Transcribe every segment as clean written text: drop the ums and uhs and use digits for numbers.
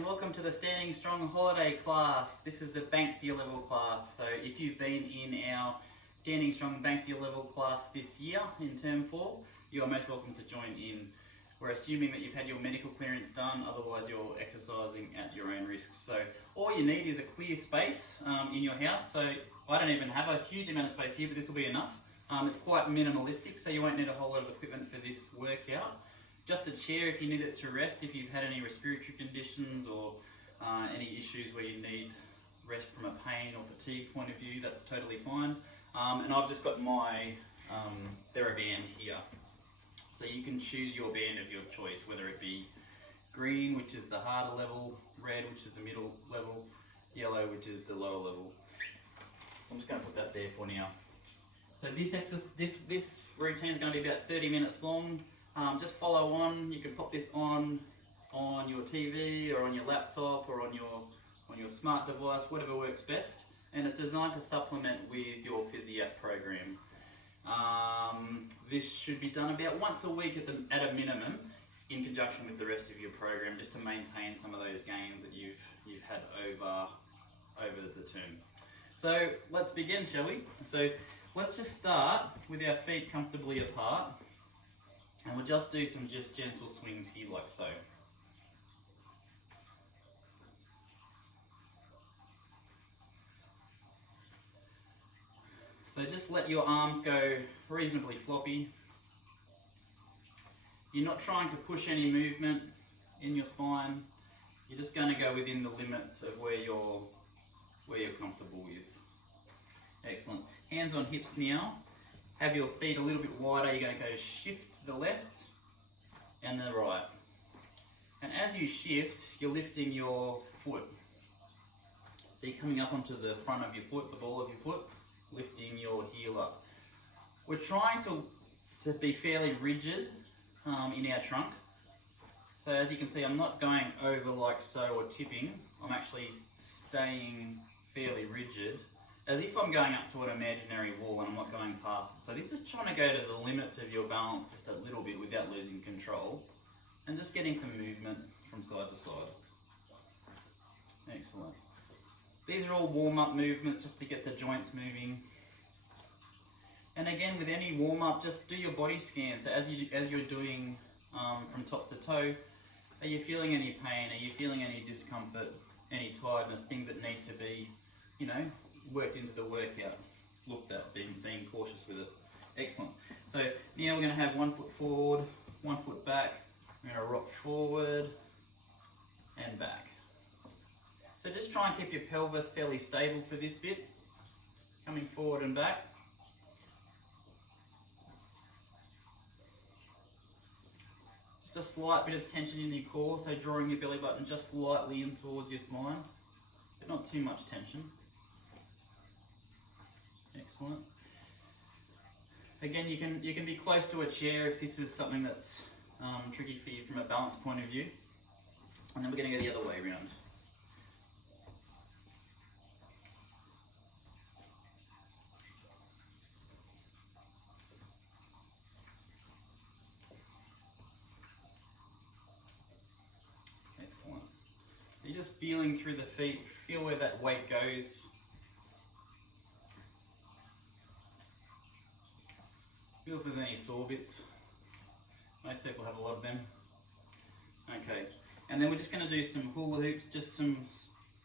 and welcome to the Standing Strong Holiday class. This is the Banksia Level class. So if you've been in our Standing Strong Banksia Level class this year in Term 4, you are most welcome to join in. We're assuming that you've had your medical clearance done, otherwise you're exercising at your own risk. So all you need is a clear space in your house. So I don't even have a huge amount of space here, but this will be enough. It's quite minimalistic, so you won't need a whole lot of equipment for this workout. Just a chair if you need it to rest, if you've had any respiratory conditions or any issues where you need rest from a pain or fatigue point of view, that's totally fine. And I've just got my TheraBand here. So you can choose your band of your choice, whether it be green, which is the harder level, red, which is the middle level, yellow, which is the lower level. So I'm just going to put that there for now. So this routine is going to be about 30 minutes long. Just follow on. You can pop this on your TV or on your laptop or on your smart device, whatever works best. And it's designed to supplement with your Physiat program. This should be done about once a week at a minimum, in conjunction with the rest of your program, just to maintain some of those gains that you've had over the term. So let's begin, shall we? So let's just start with our feet comfortably apart. And we'll just do some gentle swings here like so. So just let your arms go reasonably floppy. You're not trying to push any movement in your spine. You're just going to go within the limits of where you're comfortable with. Excellent. Hands on hips now. Have your feet a little bit wider. You're going to go shift to the left and the right. And as you shift, you're lifting your foot. So you're coming up onto the front of your foot, the ball of your foot, lifting your heel up. We're trying to be fairly rigid in our trunk. So as you can see, I'm not going over like so or tipping. I'm actually staying fairly rigid, as if I'm going up to an imaginary wall and I'm not going past it. So this is trying to go to the limits of your balance just a little bit without losing control, and just getting some movement from side to side. Excellent. These are all warm-up movements just to get the joints moving. And again, with any warm-up, just do your body scan. So as you're doing from top to toe, are you feeling any pain? Are you feeling any discomfort, any tiredness, things that need to be, worked into the workout, looked at, being cautious with it. Excellent. So now we're going to have 1 foot forward, 1 foot back. We're going to rock forward and back. So just try and keep your pelvis fairly stable for this bit, coming forward and back. Just a slight bit of tension in your core, so drawing your belly button just slightly in towards your spine, but not too much tension. Excellent. Again, you can be close to a chair if this is something that's tricky for you from a balance point of view. And then we're going to go the other way around. Excellent. You're just feeling through the feet, feel where that weight goes. Feel if there's any sore bits. Most people have a lot of them. Okay, and then we're just going to do some hula hoops, just some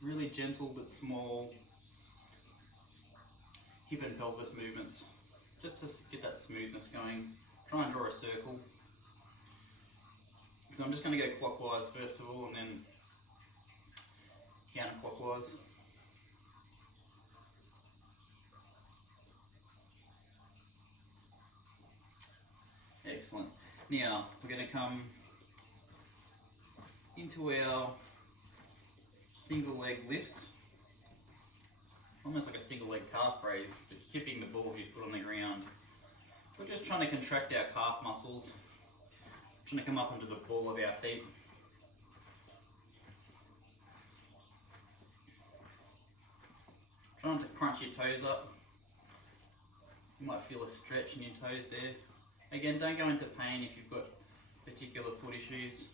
really gentle but small hip and pelvis movements, just to get that smoothness going. Try and draw a circle. So I'm just going to go clockwise first of all, and then counterclockwise. Excellent. Now we're going to come into our single leg lifts, almost like a single leg calf raise, but keeping the ball of your foot on the ground. We're just trying to contract our calf muscles, trying to come up onto the ball of our feet. Trying to crunch your toes up. You might feel a stretch in your toes there. Again, don't go into pain if you've got particular foot issues.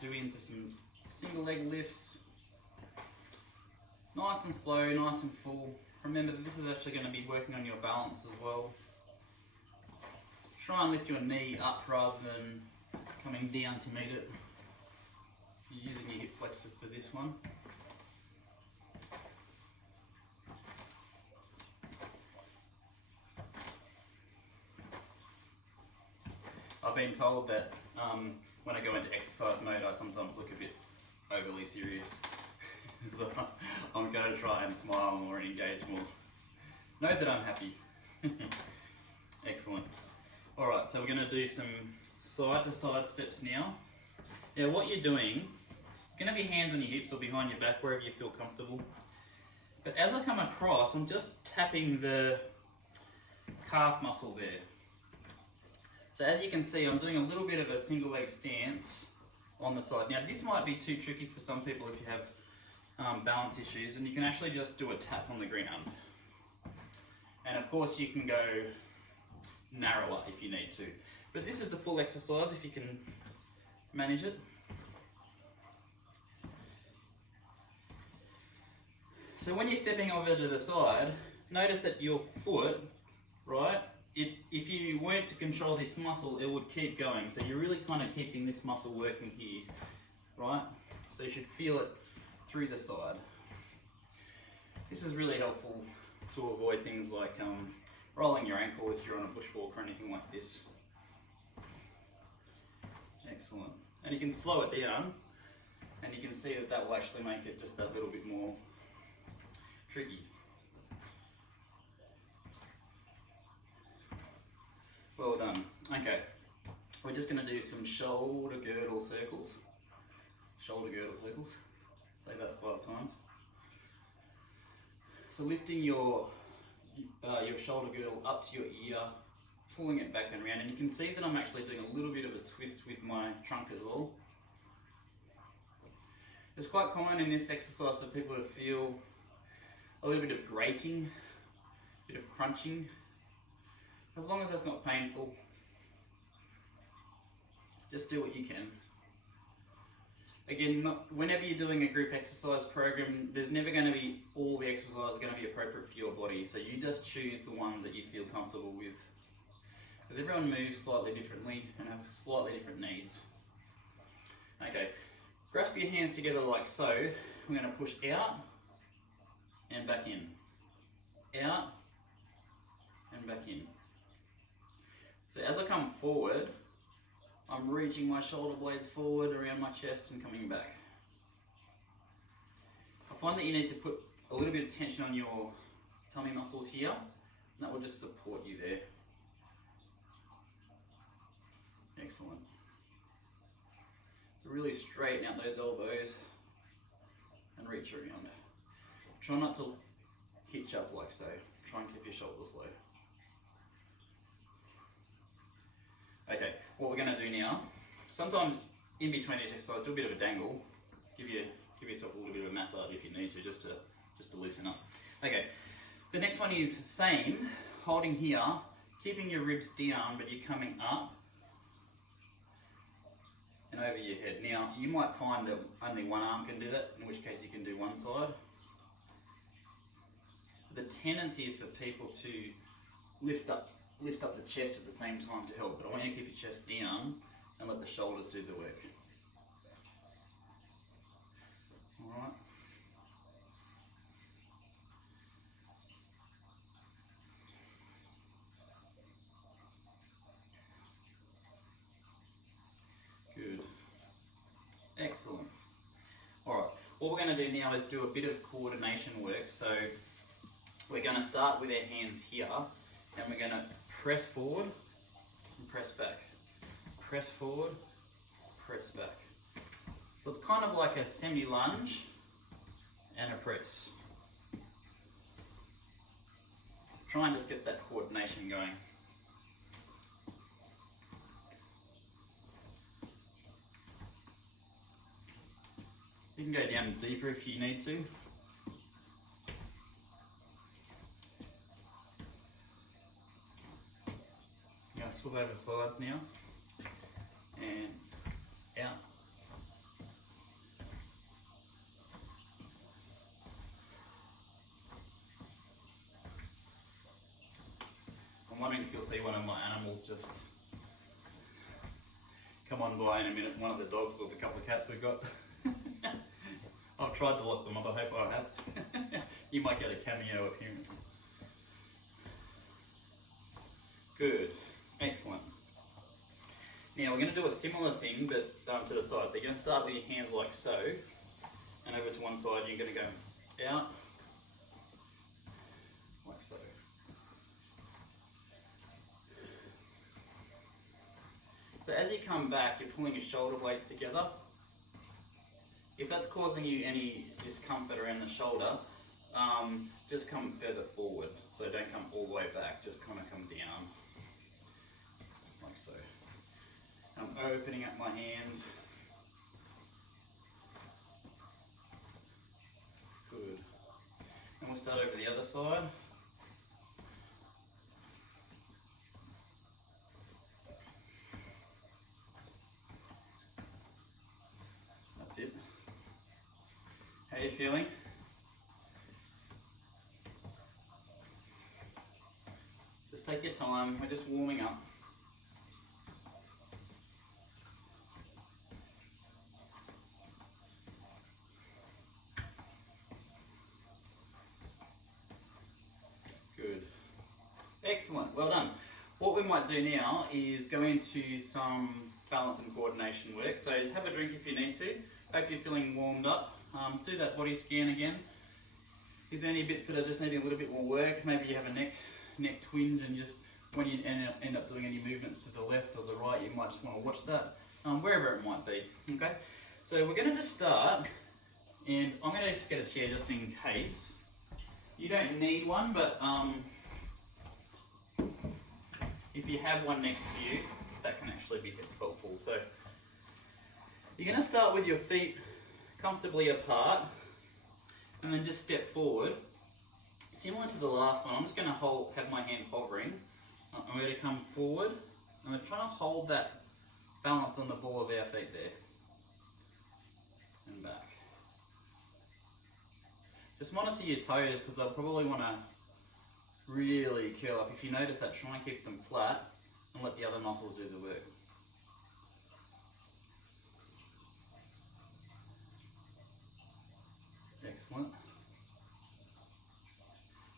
do into some single leg lifts. Nice and slow, nice and full. Remember that this is actually going to be working on your balance as well. Try and lift your knee up rather than coming down to meet it. You're using your hip flexor for this one. I've been told that when I go into exercise mode, I sometimes look a bit overly serious. So I'm going to try and smile more and engage more. Know that I'm happy. Excellent. Alright, so we're going to do some side to side steps now. Now what you're doing, you're going to be hands on your hips or behind your back, wherever you feel comfortable. But as I come across, I'm just tapping the calf muscle there. So as you can see, I'm doing a little bit of a single leg stance on the side. Now this might be too tricky for some people if you have balance issues, and you can actually just do a tap on the ground. And of course you can go narrower if you need to. But this is the full exercise if you can manage it. So when you're stepping over to the side, notice that your foot, right, if you weren't to control this muscle, it would keep going. So you're really kind of keeping this muscle working here, right? So you should feel it through the side. This is really helpful to avoid things like rolling your ankle if you're on a bushwalk or anything like this. Excellent. And you can slow it down, and you can see that that will actually make it just a little bit more tricky. Well done. Okay, we're just going to do some shoulder girdle circles. Shoulder girdle circles. Say that 5 times. So lifting your shoulder girdle up to your ear, pulling it back and around, and you can see that I'm actually doing a little bit of a twist with my trunk as well. It's quite common in this exercise for people to feel a little bit of grating, a bit of crunching. As long as that's not painful, just do what you can. Again, whenever you're doing a group exercise program, there's never going to be all the exercises are going to be appropriate for your body. So you just choose the ones that you feel comfortable with. Because everyone moves slightly differently and have slightly different needs. Okay, grasp your hands together like so. We're going to push out and back in. Out and back in. So as I come forward, I'm reaching my shoulder blades forward around my chest and coming back. I find that you need to put a little bit of tension on your tummy muscles here, and that will just support you there. Excellent. So really straighten out those elbows and reach around. Try not to hitch up like so. Try and keep your shoulders low. Okay, what we're going to do now, sometimes in between each exercise, do a bit of a dangle. Give yourself a little bit of a massage if you need to, just to loosen up. Okay, the next one is same, holding here, keeping your ribs down, but you're coming up and over your head. Now, you might find that only one arm can do that, in which case you can do one side. The tendency is for people to lift up the chest at the same time to help, but I want you to keep your chest down and let the shoulders do the work. Alright. Good. Excellent. Alright, what we're going to do now is do a bit of coordination work. So we're going to start with our hands here, and we're going to press forward and press back. Press forward, press back. So it's kind of like a semi-lunge and a press. Try and just get that coordination going. You can go down deeper if you need to. Swap over sides now, and out you'll see one of my animals just come on by in a minute, one of the dogs or the couple of cats we've got. I've tried to lock them up, I hope I have. You might get a cameo appearance. Good, excellent. Now we're going to do a similar thing, but to the side. So you're going to start with your hands like so, and over to one side you're going to go out, like so. So as you come back, you're pulling your shoulder blades together. If that's causing you any discomfort around the shoulder, just come further forward. So don't come all the way back, just kind of come down, like so. I'm opening up my hands. Good. And we'll start over the other side. That's it. How are you feeling? Just take your time, we're just warming up. Good. Excellent, well done. What we might do now is go into some balance and coordination work. So have a drink if you need to. Hope you're feeling warmed up. Do that body scan again. Is there any bits that are just needing a little bit more work? Maybe you have a neck twinge, and just when you end up doing any movements to the left or the right, you might just want to watch that, wherever it might be. Okay, so we're going to just start, and I'm going to just get a chair just in case. You don't need one, but if you have one next to you, that can actually be helpful. So you're going to start with your feet comfortably apart, and then just step forward. Similar to the last one, I'm just going to have my hand hovering. I'm going to come forward, and we're trying to hold that balance on the ball of our feet there, and back. Just monitor your toes, because they'll probably want to really curl up. If you notice that, try and keep them flat, and let the other muscles do the work. Excellent.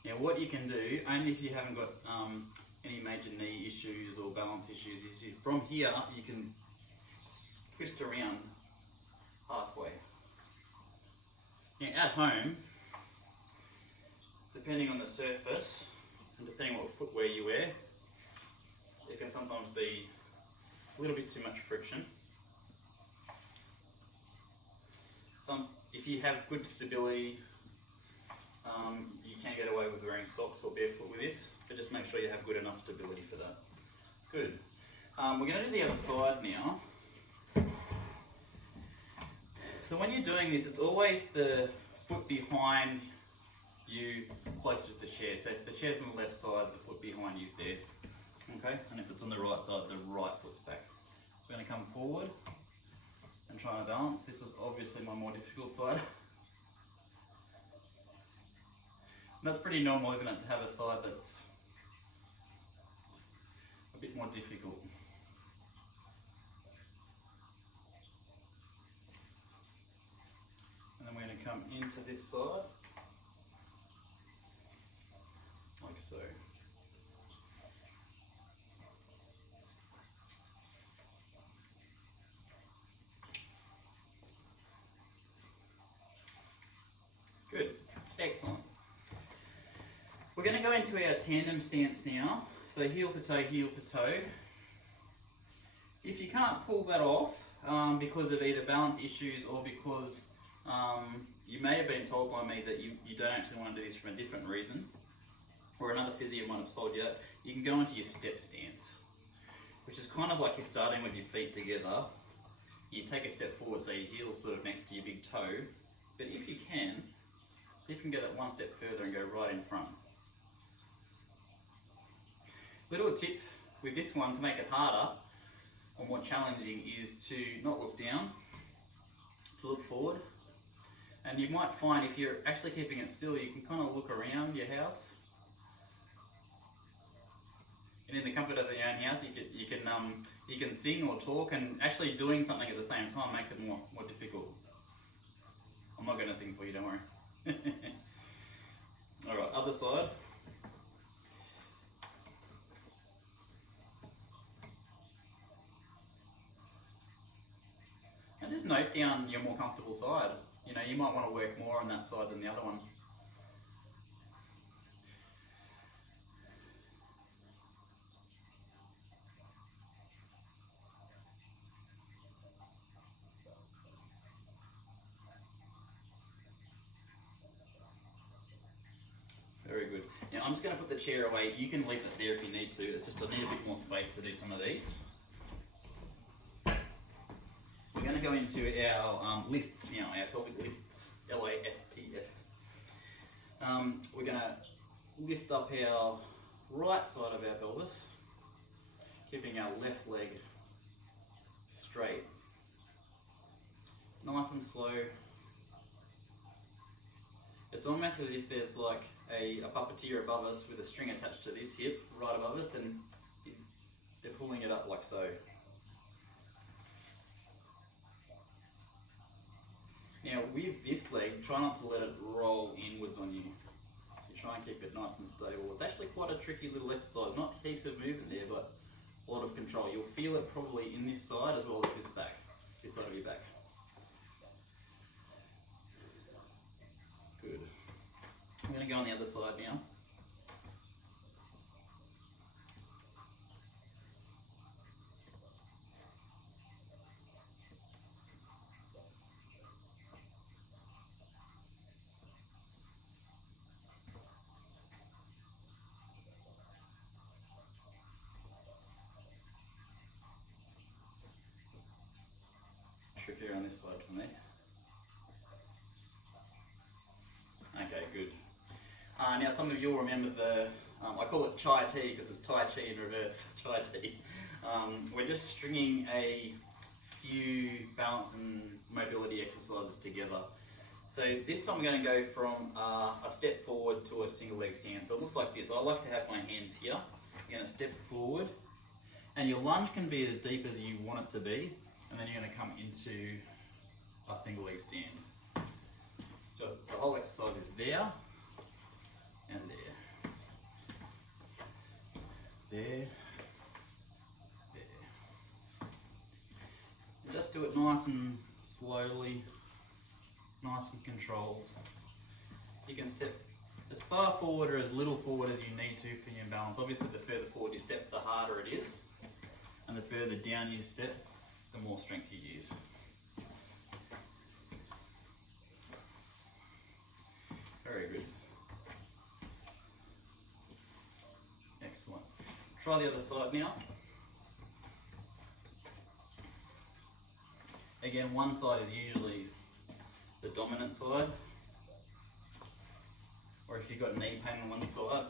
Now what you can do, only if you haven't got any major knee issues or balance issues, is from here you can twist around halfway. Now at home, depending on the surface and depending on what footwear you wear, it can sometimes be a little bit too much friction. If you have good stability, you can get away with wearing socks or barefoot with this, but just make sure you have good enough stability for that. Good. We're going to do the other side now. So when you're doing this, it's always the foot behind you closer to the chair. So if the chair's on the left side, the foot behind you is there. Okay? And if it's on the right side, the right foot's back. We're going to come forward and try and balance. This is obviously my more difficult side. And that's pretty normal, isn't it, to have a side that's a bit more difficult. And then we're going to come into this side, like so. Good, excellent. We're going to go into our tandem stance now. So heel to toe, heel to toe. If you can't pull that off because of either balance issues or because you may have been told by me that you don't actually want to do this from a different reason, or another physio might have told you that, you can go into your step stance, which is kind of like you're starting with your feet together. You take a step forward, so your heel's sort of next to your big toe, but if you can, see if you can get that one step further and go right in front. Little tip with this one to make it harder or more challenging is to not look down, to look forward. And you might find if you're actually keeping it still, you can kind of look around your house. and in the comfort of your own house, you can sing or talk, and actually doing something at the same time makes it more difficult. I'm not going to sing for you, don't worry. All right, other side. And just note down your more comfortable side. You know, you might want to work more on that side than the other one. Very good. Now I'm just going to put the chair away. You can leave it there if you need to. It's just I need a bit more space to do some of these. We're going to go into our lists now, our pelvic lists, L-A-S-T-S. We're going to lift up our right side of our pelvis, keeping our left leg straight. Nice and slow. It's almost as if there's like a puppeteer above us with a string attached to this hip right above us, and they're pulling it up like so. Now with this leg, try not to let it roll inwards on you. You try and keep it nice and stable. It's actually quite a tricky little exercise, not heaps of movement there, but a lot of control. You'll feel it probably in this side as well as this back, this side of your back. Good. I'm going to go on the other side now. Trickier on this side for me. Okay, good. Now some of you will remember the, I call it chai tea because it's Tai Chi in reverse, chai tea. We're just stringing a few balance and mobility exercises together. So this time we're going to go from a step forward to a single leg stand. So it looks like this. I like to have my hands here. You're going to step forward, and your lunge can be as deep as you want it to be, and then you're going to come into a single leg stand. So the whole exercise is there and there. There. Just do it nice and slowly, nice and controlled. You can step as far forward or as little forward as you need to for your balance. Obviously the further forward you step, the harder it is. And the further down you step, the more strength you use. Very good. Excellent. Try the other side now. Again, one side is usually the dominant side, or if you've got knee pain on one side,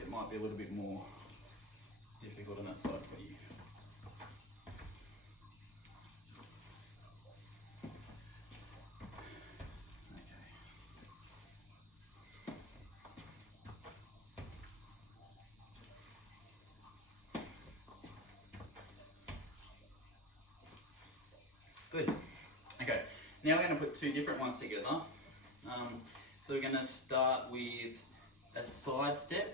it might be a little bit more difficult on that side for you. Good. Okay, now we're going to put two different ones together. So we're going to start with a side step,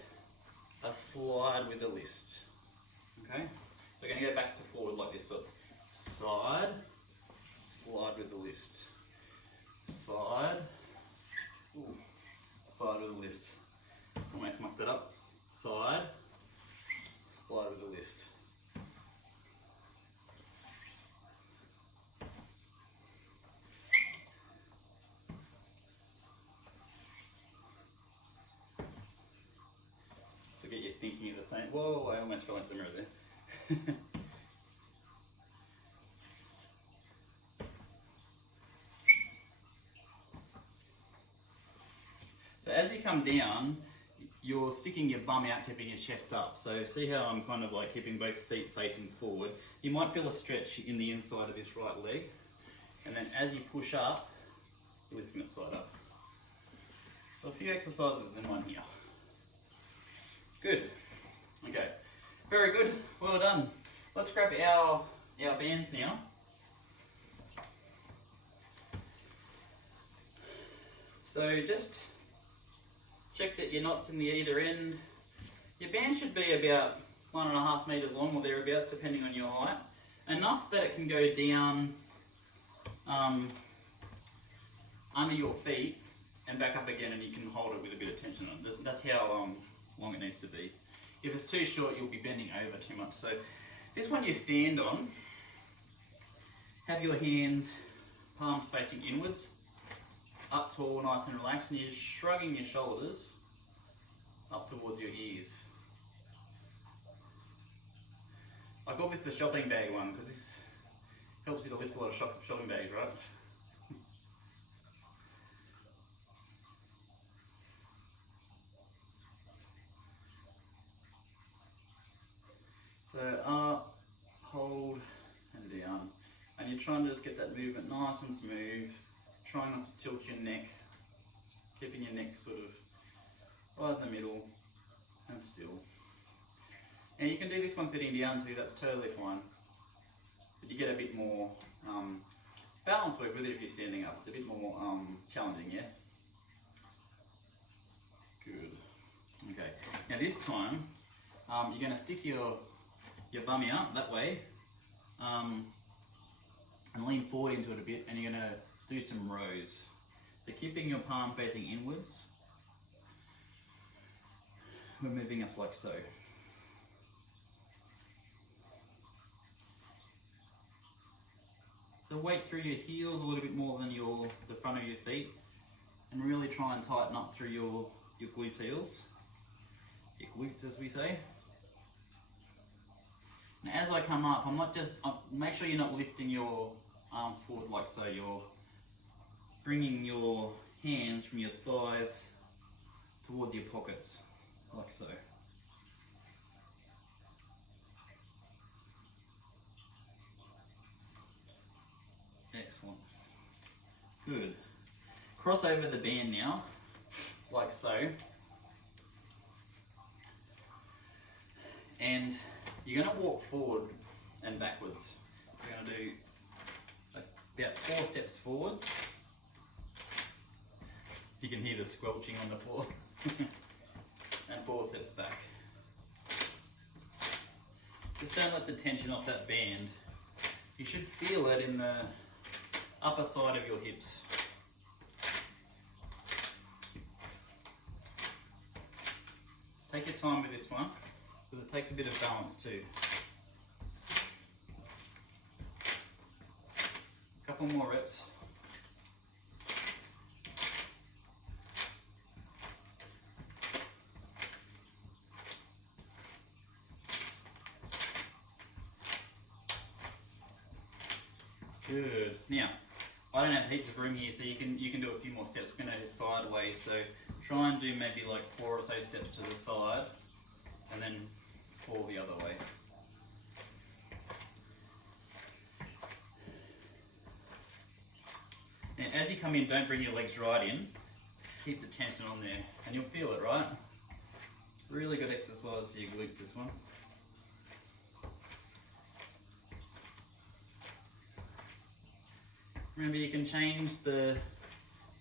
a slide with a lift. Okay, so we're going to go back to forward like this. So it's side, slide with a lift, side, slide with a lift. Almost mucked it up. Side, slide with a lift. Get you thinking of the same. Whoa, I almost fell into the mirror there. So as you come down, you're sticking your bum out, keeping your chest up. So see how I'm kind of like keeping both feet facing forward. You might feel a stretch in the inside of this right leg. And then as you push up, you're lifting it side up. So a few exercises in one here. Good. Okay. Very good, well done. Let's grab our bands now. So just check that your knot's in the either end. Your band should be about 1.5 meters long or thereabouts, depending on your height. Enough that it can go down under your feet and back up again, and you can hold it with a bit of tension on it. That's how long it needs to be. If it's too short, you'll be bending over too much. So this one you stand on, have your hands, palms facing inwards, up tall, nice and relaxed, and you're shrugging your shoulders up towards your ears. I call this the shopping bag one because this helps you to lift a lot of shopping bags, right? So up, hold, and down. And you're trying to just get that movement nice and smooth. Try not to tilt your neck, keeping your neck sort of right in the middle and still. And you can do this one sitting down too, that's totally fine. But you get a bit more balance work with it if you're standing up. It's a bit more challenging, yeah? Good. Okay, now this time, you're going to stick your bum out that way and lean forward into it a bit, and you're going to do some rows. So keeping your palm facing inwards, we're moving up like so. So weight through your heels a little bit more than the front of your feet, and really try and tighten up through your gluteals, your glutes as we say. Now as I come up, make sure you're not lifting your arms forward like so. You're bringing your hands from your thighs towards your pockets, like so. Excellent. Good. Cross over the band now, like so. And you're going to walk forward and backwards. You're going to do about 4 steps forwards. You can hear the squelching on the floor. And 4 steps back. Just don't let the tension off that band. You should feel it in the upper side of your hips. Just take your time with this one, because it takes a bit of balance too. A couple more reps. Good. Now, I don't have heaps of room here, so you can do a few more steps. We're going to go sideways, so try and do maybe like 4 or so steps to the side, and then fall the other way. Now, as you come in, don't bring your legs right in. Keep the tension on there, and you'll feel it, right? Really good exercise for your glutes, this one. Remember, you can change the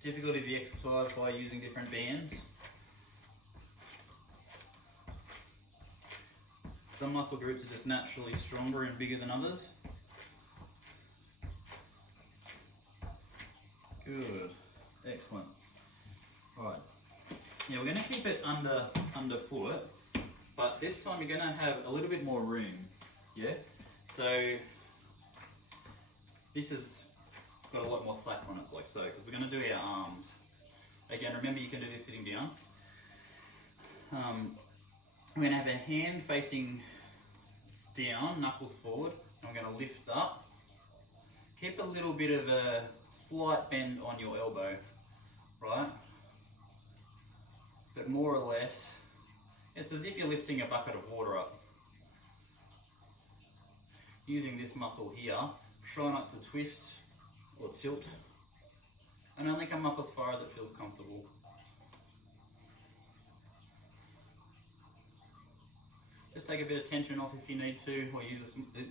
difficulty of the exercise by using different bands. Some muscle groups are just naturally stronger and bigger than others. Good, excellent. Right, now we're going to keep it underfoot, but this time you're going to have a little bit more room, yeah? So this is got a lot more slack on it, like so, because we're going to do our arms. Again, remember you can do this sitting down. We're going to have a hand facing down, knuckles forward, and we're going to lift up. Keep a little bit of a slight bend on your elbow, right? But more or less, it's as if you're lifting a bucket of water up. Using this muscle here, try not to twist or tilt, and only come up as far as it feels comfortable. Just take a bit of tension off if you need to, or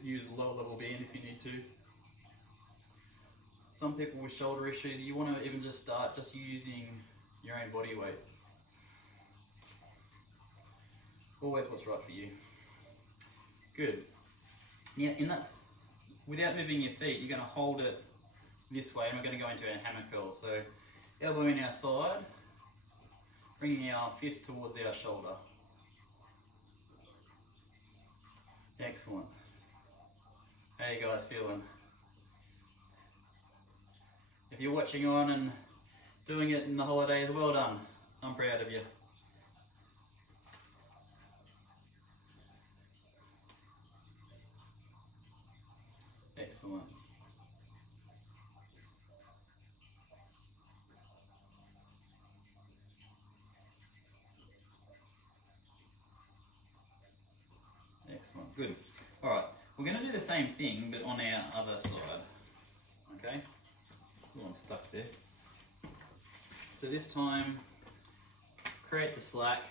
use a lower level band if you need to. Some people with shoulder issues, you want to even just start just using your own body weight. Always what's right for you. Good. Now, without moving your feet, you're going to hold it this way, and we're going to go into our hammer curl. So, elbow in our side, bringing our fist towards our shoulder. Excellent. How are you guys feeling? If you're watching on and doing it in the holidays, well done. I'm proud of you. Excellent. Excellent, good. All right, we're going to do the same thing, but on our other side. Okay? Oh, I'm stuck there. So this time, create the slack.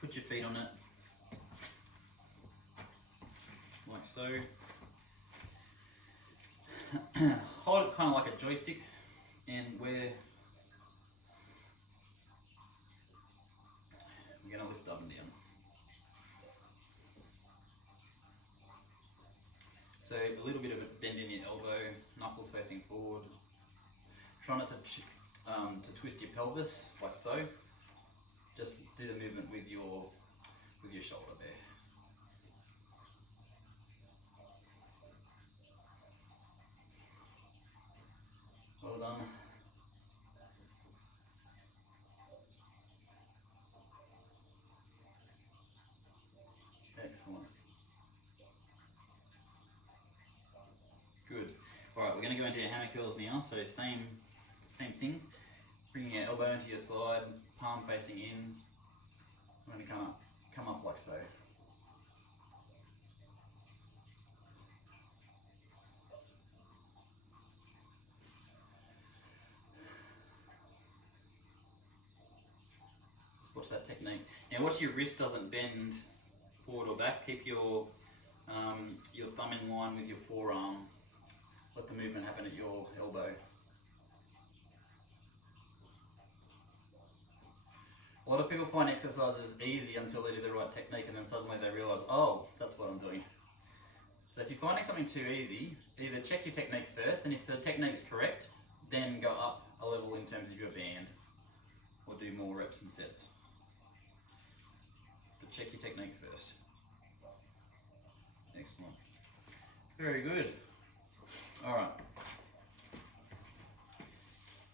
Put your feet on it. Like so. Hold it kind of like a joystick, and we're going to lift up and down. So a little bit of a bend in your elbow, knuckles facing forward. Try not to twist your pelvis like so. Just do the movement with your shoulder there. Well done. Excellent. Good. All right, we're going to go into our hammer curls now. So same thing. Bringing our elbow into your side, palm facing in. We're going to come up like so. Just watch that technique. Now watch your wrist doesn't bend forward or back. Keep your thumb in line with your forearm. Let the movement happen at your elbow. A lot of people find exercises easy until they do the right technique, and then suddenly they realise, oh, that's what I'm doing. So if you're finding something too easy, either check your technique first, and if the technique's correct, then go up a level in terms of your band, or do more reps and sets. But check your technique first. Excellent. Very good. All right.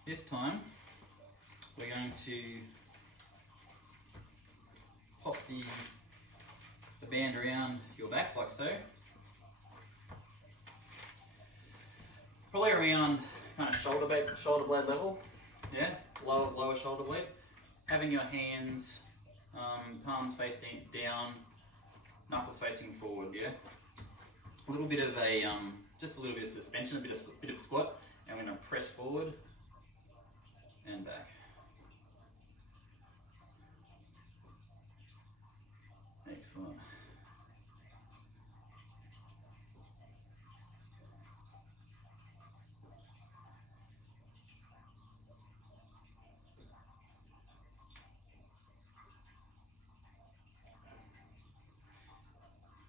This time, we're going to pop the band around your back like so. Probably around kind of shoulder blade level. Yeah, lower shoulder blade. Having your hands, palms facing down, knuckles facing forward. Yeah. A little bit of just a little bit of suspension, a bit of squat, and we're going to press forward and back. Excellent.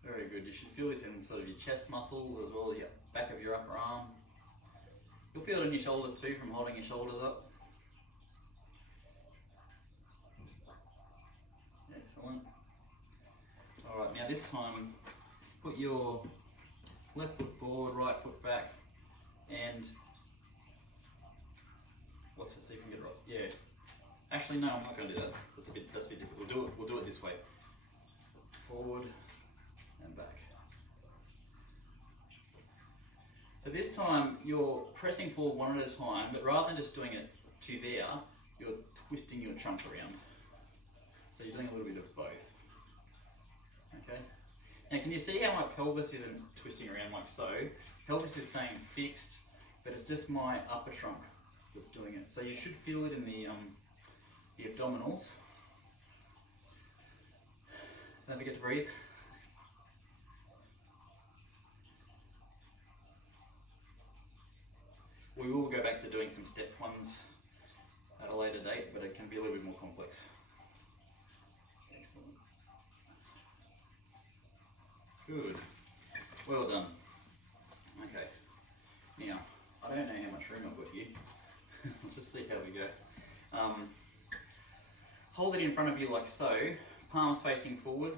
Very good. You should feel this in sort of your chest muscles as well as your back of your upper arm. You'll feel it in your shoulders too from holding your shoulders up. Excellent. Alright, now this time put your left foot forward, right foot back, and let's just see if we can get it right. Yeah. Actually, no, I'm not going to do that. That's a bit difficult. We'll do it this way. Forward and back. So this time you're pressing forward one at a time, but rather than just doing it to there, you're twisting your trunk around. So you're doing a little bit of both. Okay. Now can you see how my pelvis isn't twisting around like so? Pelvis is staying fixed, but it's just my upper trunk that's doing it. So you should feel it in the abdominals. Don't forget to breathe. We will go back to doing some step ones at a later date, but it can be a little bit more complex. Excellent. Good. Well done. Okay. Now, I don't know how much room I've got here. We'll just see how we go. Hold it in front of you like so, palms facing forward,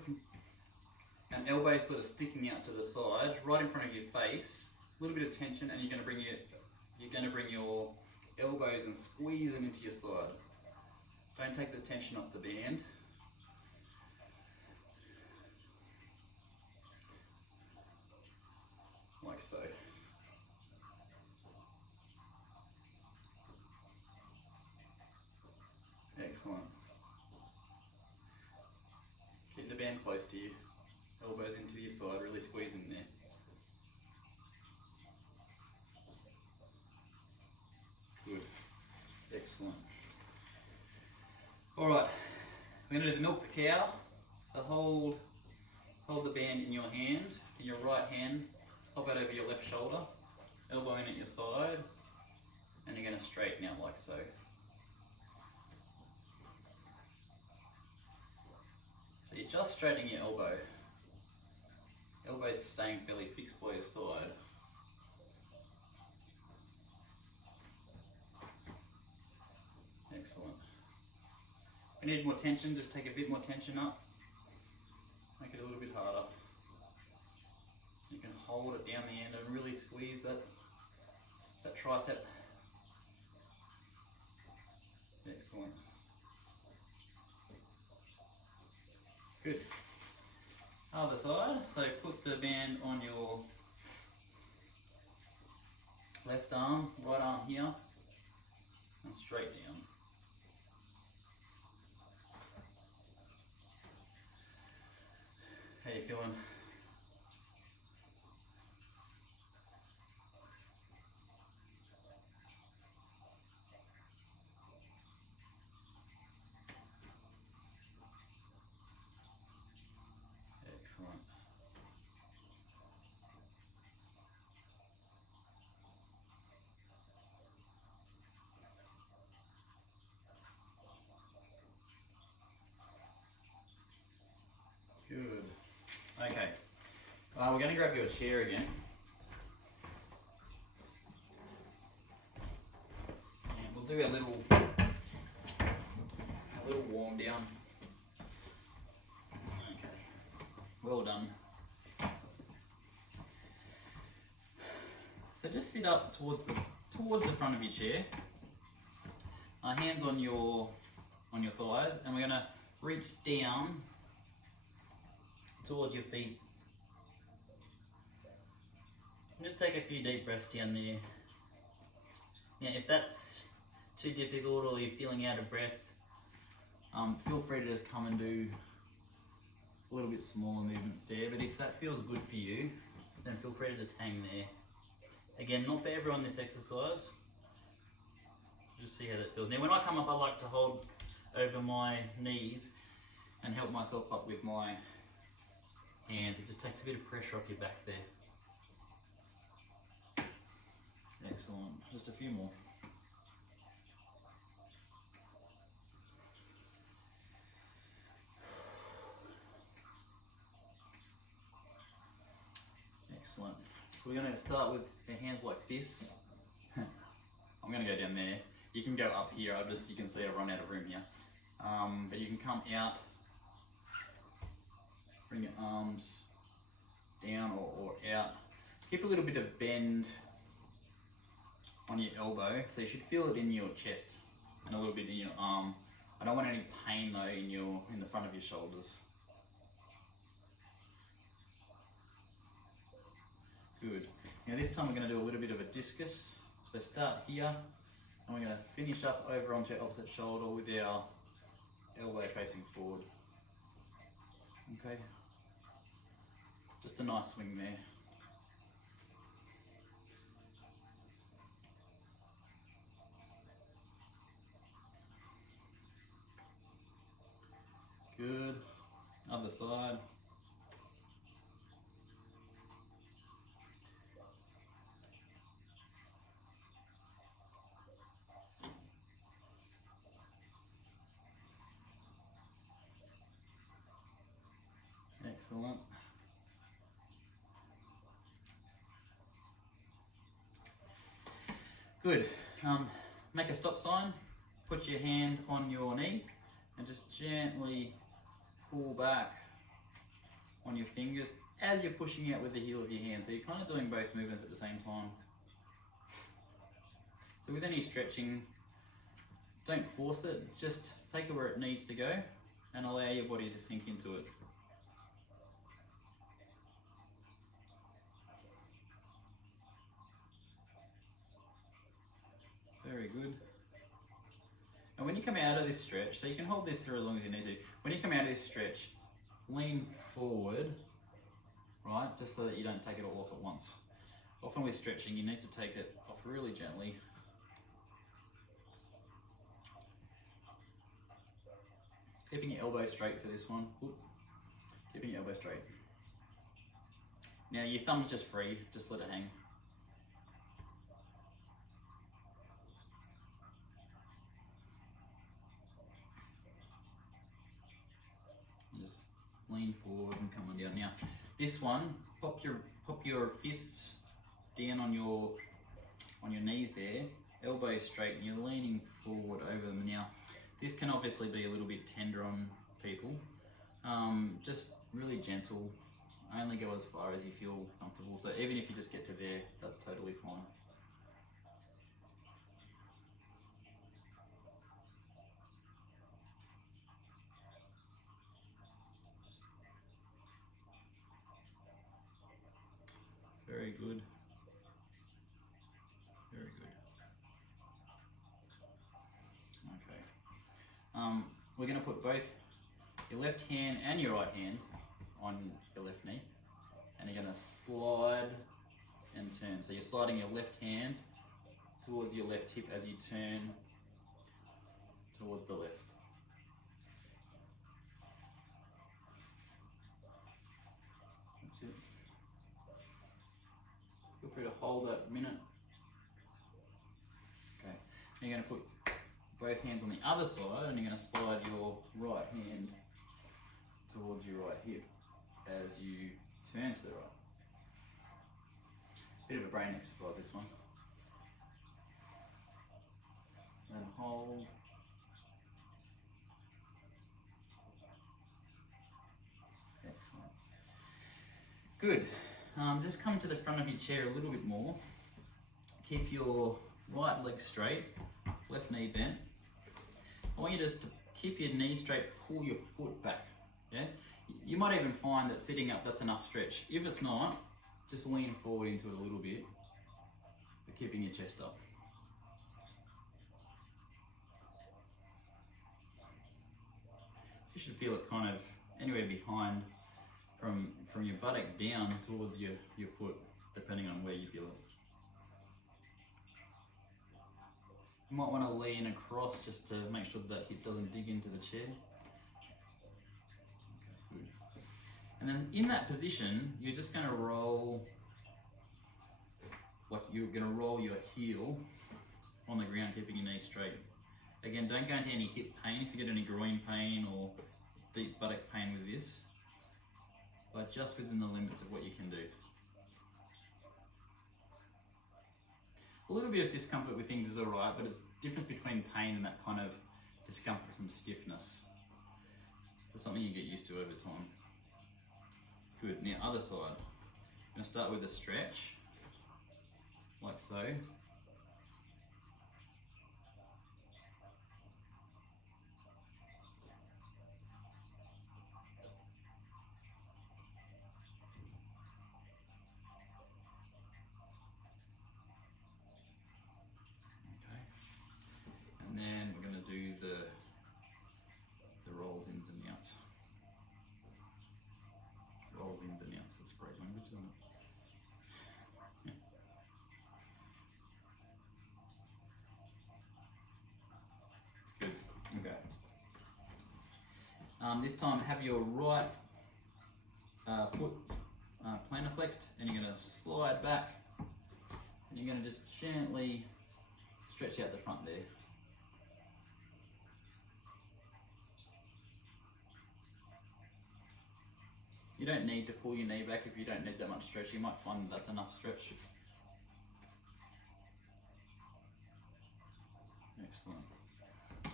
and elbows sort of sticking out to the side, right in front of your face. A little bit of tension, and you're going to bring your elbows and squeeze them into your side. Don't take the tension off the band. Like so. Excellent. Keep the band close to you. Elbows into your side, really squeeze in there. Good. Excellent. Alright, we're going to do the milk the cow. So hold the band in your hand, in your right hand, pop it over your left shoulder, elbow in at your side, and you're going to straighten out like so. So you're just straightening your elbow. Elbow's staying fairly fixed by your side. Excellent. If you need more tension, just take a bit more tension up. Make it a little bit harder. You can hold it down the end and really squeeze that tricep. Excellent. Good. Other side. So put the band on your left arm, right arm here, and straight down. How you feeling? Excellent. Good. Okay. We're going to grab you a chair again. And we'll do a little warm down. Okay. Well done. So just sit up towards the front of your chair. Hands on your thighs, and we're going to reach down towards your feet. And just take a few deep breaths down there. Now, if that's too difficult or you're feeling out of breath, feel free to just come and do a little bit smaller movements there. But if that feels good for you, then feel free to just hang there. Again, not for everyone this exercise. Just see how that feels. Now, when I come up, I like to hold over my knees and help myself up with my hands. It just takes a bit of pressure off your back there. Excellent. Just a few more. Excellent. So we're going to start with our hands like this. I'm going to go down there. You can go up here. You can see I run out of room here. But you can come out. Bring your arms down or out. Keep a little bit of bend on your elbow, so you should feel it in your chest and a little bit in your arm. I don't want any pain though in the front of your shoulders. Good. Now this time we're going to do a little bit of a discus. So start here, and we're going to finish up over onto our opposite shoulder with our elbow facing forward. Okay. Just a nice swing there. Good. Other other side. Excellent. Good. Make a stop sign, put your hand on your knee and just gently pull back on your fingers as you're pushing out with the heel of your hand. So you're kind of doing both movements at the same time. So with any stretching, don't force it, just take it where it needs to go and allow your body to sink into it. Very good. And when you come out of this stretch, so you can hold this for as long as you need to, when you come out of this stretch, lean forward, right, just so that you don't take it all off at once. Often with stretching, you need to take it off really gently. Keeping your elbow straight for this one. Keeping your elbow straight. Now your thumb's just free, just let it hang. Just lean forward and come on down. Now, this one, pop your fists down on your knees there, elbow straight, and you're leaning forward over them. Now, this can obviously be a little bit tender on people. Just really gentle. Only go as far as you feel comfortable. So even if you just get to there, that's totally fine. Very good. Very good. Okay. We're going to put both your left hand and your right hand on your left knee, and you're going to slide and turn. So you're sliding your left hand towards your left hip as you turn towards the left. That's it. Feel free to hold that a minute. Okay, now you're going to put both hands on the other side and you're going to slide your right hand towards your right hip as you turn to the right. Bit of a brain exercise, this one. And hold. Excellent. Good. Just come to the front of your chair a little bit more. Keep your right leg straight, left knee bent. I want you just to keep your knee straight, pull your foot back. Yeah? You might even find that sitting up, that's enough stretch. If it's not, just lean forward into it a little bit, but keeping your chest up. You should feel it kind of anywhere behind from your buttock down towards your foot, depending on where you feel it. You might want to lean across just to make sure that hip doesn't dig into the chair. Okay, good. And then in that position, you're just going to roll, like you're going to roll your heel on the ground, keeping your knee straight. Again, don't go into any hip pain if you get any groin pain or deep buttock pain with this, but just within the limits of what you can do. A little bit of discomfort with things is alright, but it's the difference between pain and that kind of discomfort from stiffness. That's something you get used to over time. Good. Now, other side. I'm going to start with a stretch, like so. And then we're going to do the rolls ins and outs. Rolls ins and outs, that's great language, isn't it? Good, okay. This time have your right foot plantar flexed, and you're going to slide back, and you're going to just gently stretch out the front there. You don't need to pull your knee back if you don't need that much stretch. You might find that that's enough stretch. Excellent.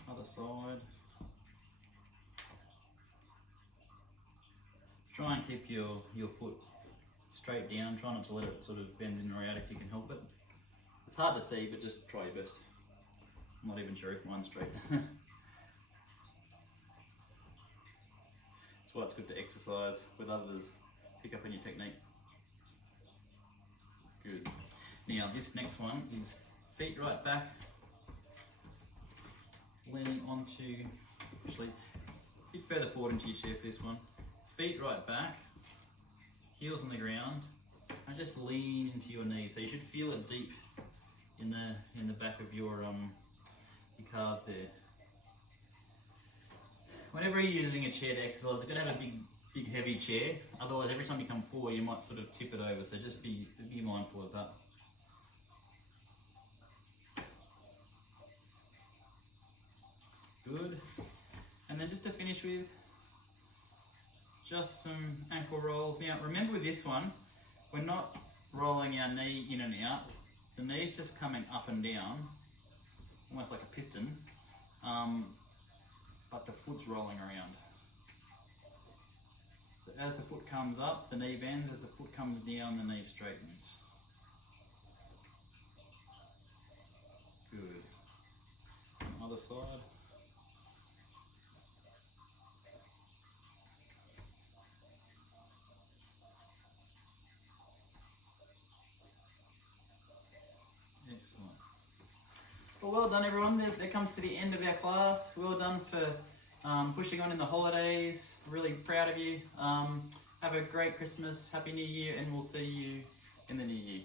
Other side. Try and keep your foot straight down. Try not to let it sort of bend in or out if you can help it. It's hard to see, but just try your best. I'm not even sure if mine's straight. That's why it's good to exercise with others. Pick up on your technique. Good. Now this next one is feet right back, leaning onto, actually a bit further forward into your chair for this one. Feet right back, heels on the ground, and just lean into your knees. So you should feel it deep in the back of your calves there. Whenever you're using a chair to exercise, you've got to have a big heavy chair. Otherwise, every time you come forward, you might sort of tip it over. So just be mindful of that. Good. And then just to finish with, just some ankle rolls. Now remember with this one, we're not rolling our knee in and out. The knee's just coming up and down, almost like a piston, but the foot's rolling around. So as the foot comes up, the knee bends. As the foot comes down, the knee straightens. Good. Other side. Excellent. Well done everyone, that comes to the end of our class. Well done for pushing on in the holidays. Really proud of you. Have a great Christmas, Happy New Year, and we'll see you in the new year.